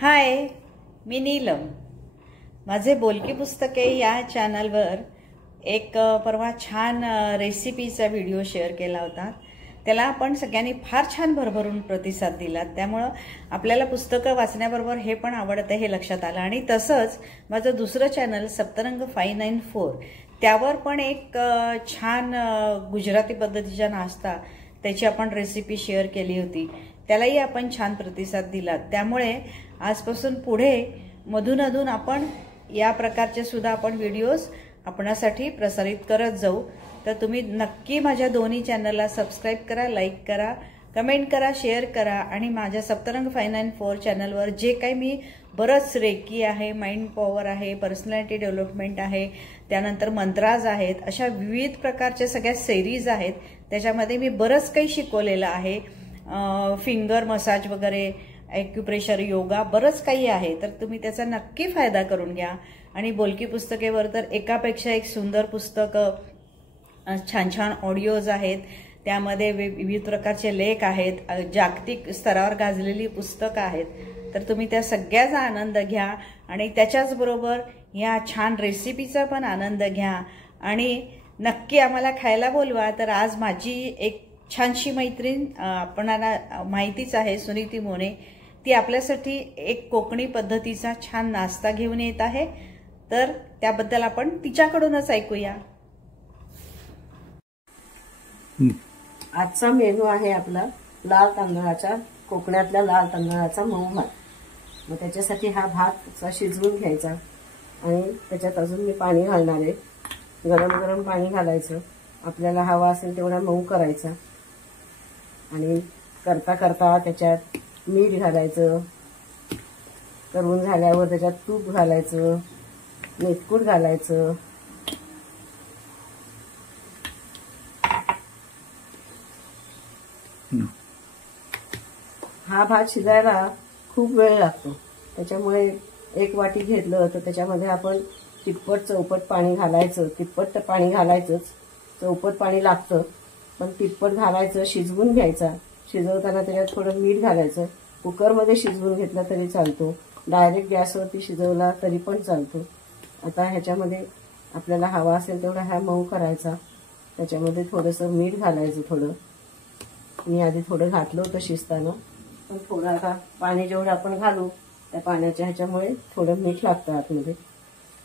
हाय, मी नीलम. माझे बोलकी पुस्तके या चॅनलवर एक परवा छान रेसिपीचा व्हिडिओ शेअर केला होता. त्याला आपण सगळ्यांनी फार छान भरभरून प्रतिसाद दिला. त्यामुळे आपल्याला पुस्तकं वाचण्याबरोबर हे पण आवडतं हे लक्षात आलं. आणि तसंच माझं दुसरं चॅनल सप्तरंग 594 त्यावर पण एक छान गुजराती पद्धतीचा नाश्ता त्याची आपण रेसिपी शेअर केली होती. त्यालाही आपण छान प्रतिसाद दिला. त्यामुळे आजपासून पुढे मधून आपण या प्रकारचे सुद्धा आपण व्हिडिओज आपणासाठी प्रसारित करत जाऊ. तर तुम्ही नक्की माझ्या दोन्ही चॅनलला सबस्क्राईब करा, लाईक करा, कमेंट करा, शेअर करा. आणि माझ्या सप्तरंग 594 चॅनलवर जे काही मी बरंच रेकी आहे, माइंड पॉवर आहे, पर्सनॅलिटी डेव्हलपमेंट आहे, त्यानंतर मंत्राज आहेत, अशा विविध प्रकारच्या सगळ्या सिरीज आहेत. त्याच्यामध्ये मी बरंच काही शिकवलेलं आहे. फिंगर मसाज वगैरे, ॲक्युप्रेशर, योगा, बरंच काही आहे. तर तुम्ही त्याचा नक्की फायदा करून घ्या. आणि बोलकी पुस्तकेवर तर एकापेक्षा एक सुंदर पुस्तकं, छान छान ऑडिओज आहेत. त्यामध्ये विविध प्रकारचे लेख आहेत, जागतिक स्तरावर गाजलेली पुस्तकं आहेत. तर तुम्ही त्या सगळ्याचा आनंद घ्या आणि त्याच्याचबरोबर या छान रेसिपीचा पण आनंद घ्या. आणि नक्की आम्हाला खायला बोलवा. तर आज माझी एक छानशी मैत्रीण, आपणाला माहितीच आहे, सुनीती मोने, ती आपल्यासाठी एक कोकणी पद्धतीचा छान नाश्ता घेऊन येत आहे. तर त्याबद्दल आपण तिच्याकडूनच ऐकूया. आजचा मेनू आहे आपला लाल तांदळाचा, कोकणातल्या लाल तांदळाचा मऊ भात. मग त्याच्यासाठी हा भात शिजवून घ्यायचा आणि त्याच्यात अजून मी पाणी घालणार आहे. गरम गरम पाणी घालायचं, आपल्याला हवा असेल तेवढा मऊ करायचा. आणि करता करता त्याच्यात मीठ घालायचं, करून झाल्यावर त्याच्यात तूप घालायचं, मेथकूट घालायचं. हा भात शिजायला खूप वेळ लागतो. त्याच्यामुळे एक वाटी घेतलं तर त्याच्यामध्ये आपण तिप्पट चौपट पाणी घालायचं. तिप्पट तर पाणी घालायचंच, चौपट पाणी लागतं, पण तिप्पट घालायचं. शिजवून घ्यायचा. शिजवताना त्याच्यात थोडं मीठ घालायचं. कुकरमध्ये शिजवून घेतला तरी चालतो, डायरेक्ट गॅसवरती शिजवला तरी पण चालतो. आता ह्याच्यामध्ये आपल्याला हवा असेल तेवढा हा मऊ करायचा. त्याच्यामध्ये थोडंसं मीठ घालायचं. थोडं मी आधी थोडं घातलं होतं शिजताना, पण थोडं आता पाणी जेवढं आपण घालू त्या पाण्याच्या ह्याच्यामुळे थोडं मीठ लागतं आतमध्ये.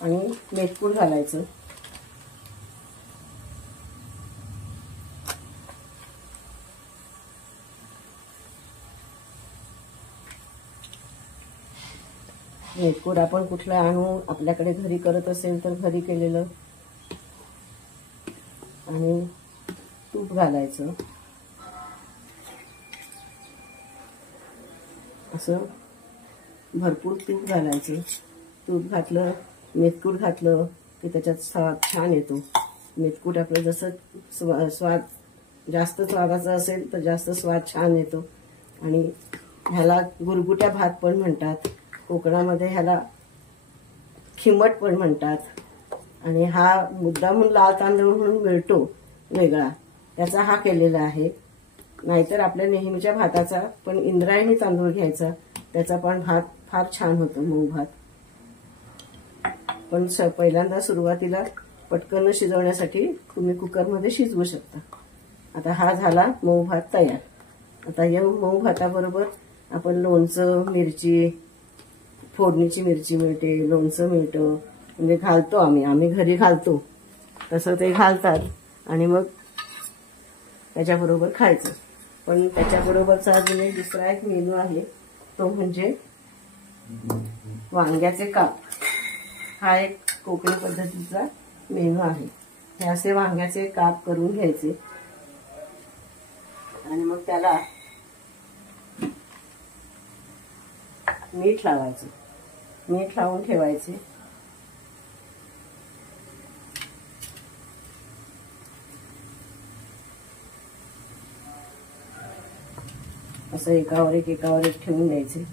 आणि मेथकूट घालायचं. मेथकूट आपण कुठलं आणू, आपल्याकडे घरी करत असेल तर घरी केलेलं. आणि तूप घालायचं. असं भरपूर तूप घालायचं. तूप घातलं, मेथकूट घातलं की त्याच्यात स्वाद छान येतो. मेथकूट आपलं जसं स्वाद जास्त स्वादाचा असेल तर जास्त स्वाद छान येतो. आणि ह्याला गुरगुट्या भात पण म्हणतात. कोकणामध्ये ह्याला खिमट पण म्हणतात. आणि हा मुद्दामून लाल तांदूळ म्हणून मिळतो वेगळा, त्याचा हा केलेला आहे. नाहीतर आपल्या नेहमीच्या भाताचा पण इंद्रायणी तांदूळ घ्यायचा, त्याचा पण भात फार छान होतो, मऊ भात. पण पहिल्यांदा सुरुवातीला पटकन शिजवण्यासाठी तुम्ही कुकरमध्ये शिजवू शकता. आता हा झाला मऊ भात तयार. आता या मऊ भाताबरोबर आपण लोणचं, मिरची, फोडणीची मिरची मिळते, लोणचं मिळतं, म्हणजे घालतो आम्ही घरी घालतो तसं ते घालतात. आणि मग त्याच्याबरोबर खायचं. पण त्याच्याबरोबरचा अजून एक दुसरा एक मेनू आहे, तो म्हणजे वांग्याचे काप. हा एक कोकणी पद्धतीचा मेनू आहे. हे असे वांग्याचे काप करून घ्यायचे आणि मग त्याला मीठ लावायचं. मीठ लावून ठेवायचे. असं एकावर एक ठेवून द्यायचे.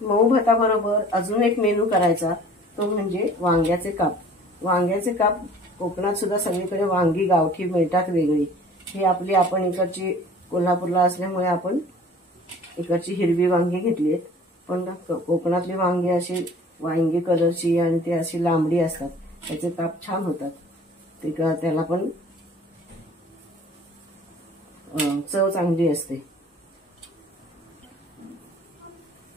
मऊ भाताबरोबर अजून एक मेनू करायचा, तो म्हणजे वांग्याचे काप. वांग्याचे काप कोकणात सुद्धा सगळीकडे वांगी गावठी मिळतात वेगळी. ही आपली आपण इकडची कोल्हापूरला असल्यामुळे आपण इकडची हिरवी वांगी घेतली आहेत. पण कोकणातली वांगी अशी वांगी कलरची आणि ती अशी लांबडी असतात, त्याचे काप छान होतात, ते त्याला पण चव चांगली असते.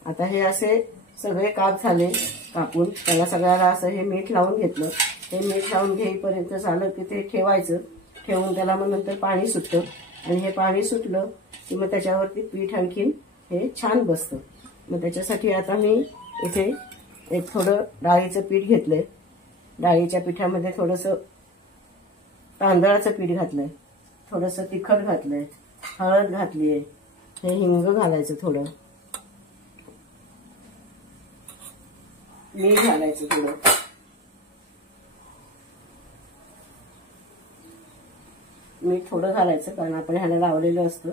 आता हे असे सगळे काप झाले कापून, त्याला सगळ्याला असं हे मीठ लावून घेतलं. हे मीठ लावून घेईपर्यंत झालं की ते ठेवायचं. ठेवून त्याला मग नंतर पाणी सुटतं आणि हे पाणी सुटलं की मग त्याच्यावरती पीठ आणखीन हे छान बसतं. मग त्याच्यासाठी आता मी इथे एक थोडं डाळीचं पीठ घेतलंय. डाळीच्या पिठामध्ये थोडंसं तांदळाचं पीठ घातलंय, थोडंसं तिखट घातलंय, हळद घातली आहे, हे हिंग घालायचं, थोडं मीठ घालायचं, थोडं मीठ थोडं घालायचं कारण आपण ह्याला लावलेलं असतं.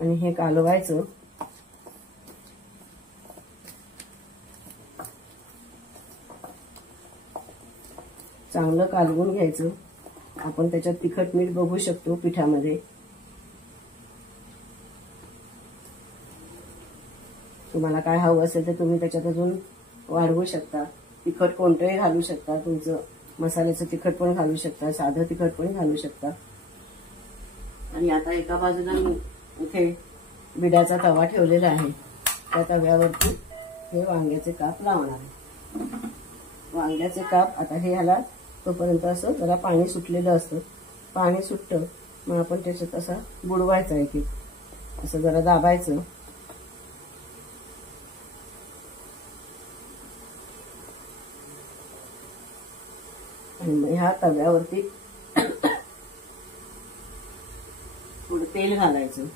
आणि हे कालवायचं. चांगलं कालवून घ्यायचं. आपण त्याच्यात तिखट मीठ बघू शकतो पिठामध्ये. तुम्हाला काय हवं असेल तर तुम्ही त्याच्यात अजून वाढवू शकता. तिखट कोणतंही घालू शकता, तुमचं मसाल्याचं तिखट पण घालू शकता, साधं तिखट पण घालू शकता. आणि आता एका बाजूला मी इथे बिडाचा तवा ठेवलेला आहे. त्या तव्यावरती हे वांग्याचे काप लावणार आहे. वांग्याचे काप आता हे ह्याला तोपर्यंत असं जरा पाणी सुटलेलं असतं. पाणी सुटतं मग आपण त्याच्यात असा बुडवायचा एक एक असं जरा दाबायचं. आणि मग ह्या तव्यावरती थोडं तेल घालायचं.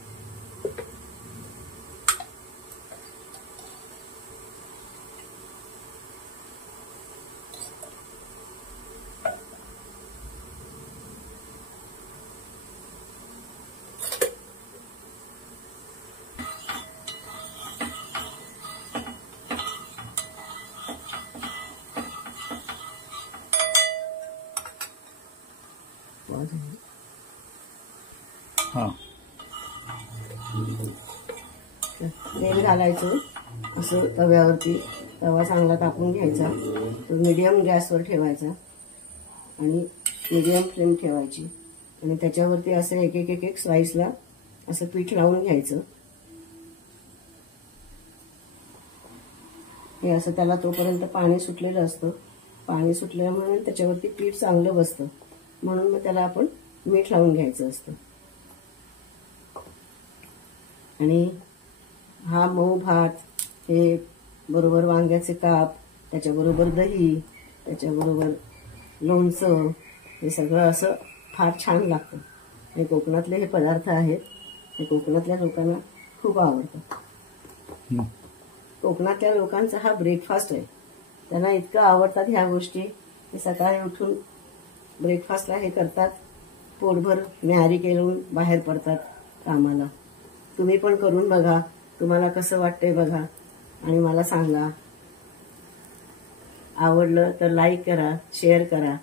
तेल घालायचं असं तव्यावरती. तवा चांगला तापून घ्यायचा. तो मीडियम गॅसवर ठेवायचा आणि मीडियम फ्लेम ठेवायची. आणि त्याच्यावरती असं एक एक एक एक स्लाइसला असं पीठ लावून घ्यायचं. हे असं त्याला तोपर्यंत पाणी सुटलेलं असतं. पाणी सुटल्यामुळे त्याच्यावरती पीठ चांगलं बसतं, म्हणून मग त्याला आपण मीठ लावून घ्यायचं असतं. आणि हा मऊ भात, हे बरोबर वांग्याचे काप, त्याच्याबरोबर दही, त्याच्याबरोबर लोणचं, हे सगळं असं फार छान लागतं. हे कोकणातले हे पदार्थ आहेत. हे कोकणातल्या लोकांना खूप आवडतात. कोकणातल्या लोकांचा हा ब्रेकफास्ट आहे. त्यांना इतकं आवडतात ह्या गोष्टी की सकाळी उठून ब्रेकफास्टला हे करतात. पोटभर न्याहारी केलं बाहेर पडतात कामाला. तुम्ही पण करून बघा, तुम्हाला कसं वाटतंय बघा आणि मला सांगा. आवडलं तर लाईक करा, शेअर करा.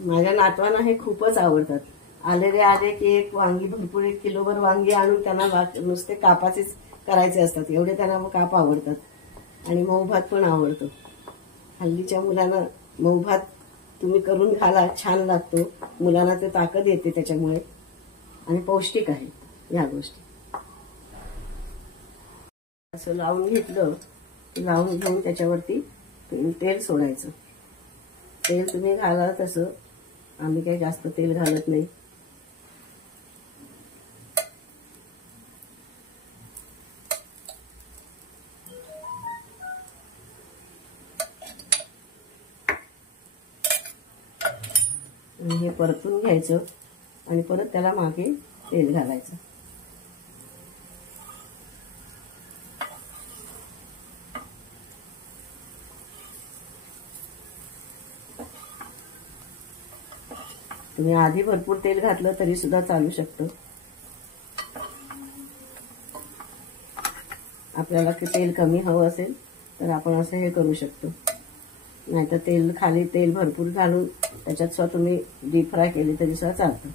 माझ्या नातवांना हे खूपच आवडतात. आले की एक वांगी, भरपूर 1 किलोभर वांगी आणून त्यांना नुसते कापाचेच करायचे असतात, एवढे त्यांना काप आवडतात. आणि मऊ भात पण आवडतो. हल्लीच्या मुलांना मऊ भात तुम्ही करून घाला, छान लागतो. मुलांना ते ताकद येते त्याच्यामुळे आणि पौष्टिक आहे या गोष्टी. असं लावून घेतलं, लावून घेऊन त्याच्यावरती तेल सोडायचं. तेल तुम्ही घाला तसं, आम्ही काही जास्त तेल घालत नाही. आणि हे परतून घ्यायचं आणि परत त्याला मागे तेल घालायचं. तुम्ही आधी भरपूर तेल घातलं तरी सुद्धा चालू शकतं. आपल्याला तेल कमी हवं असेल तर आपण असं हे करू शकतो. नाहीतर तेल खाली तेल भरपूर घालून त्याच्यात सुद्धा तुम्ही डीप फ्राय केली तरी सुद्धा चालतं.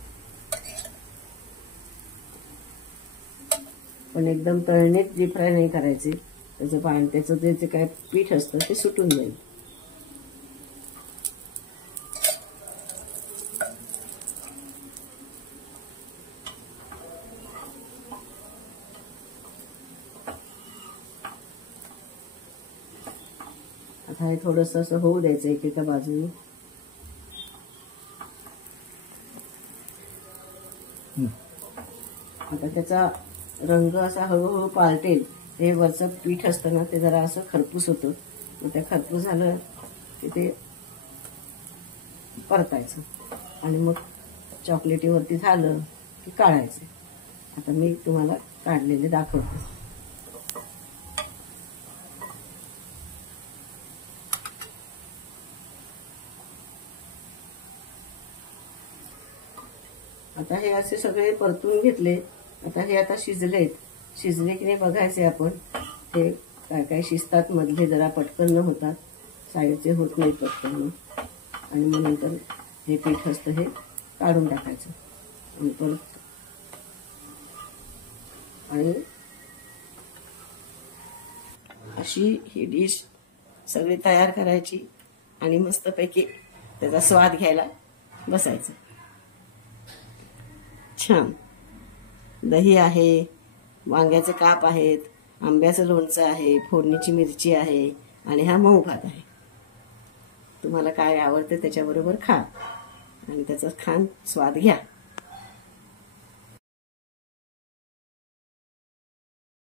पण एकदम तळणीत डीप फ्राय नाही करायचे, त्याचं पाणी त्याचं जे काय पीठ असतं ते सुटून जाईल. आता हे थोडंसं असं होऊ द्यायचं एकेका बाजूने. आता त्याचा रंग असा हळूहळू पालटेल. ते वरचं पीठ असतं ना ते जरा असं खरपूस होतं. मग ते खरपूस झालं की ते परतायचं आणि मग चॉकलेटीवरती झालं की काढायचं. आता मी तुम्हाला काढलेले दाखवते. आता हे असे सगळे परतून घेतले. आता हे आता शिजले की नाही बघायचे आपण. ते काय काय शिजतात, मधले जरा पटकन न होतात, साईडचे होत नाही पटकन. आणि मग नंतर हे पीठ असतं हे काढून टाकायचं आणि परत आणि अशी ही डिश सगळी तयार करायची आणि मस्तपैकी त्याचा स्वाद घ्यायला बसायचं. छान दही आहे, वांग्याचे काप आहेत, आंब्याचं लोणचं आहे, फोडणीची मिरची आहे आणि हा मऊ भात आहे. तुम्हाला काय आवडतं त्याच्याबरोबर खा आणि त्याचा छान स्वाद घ्या.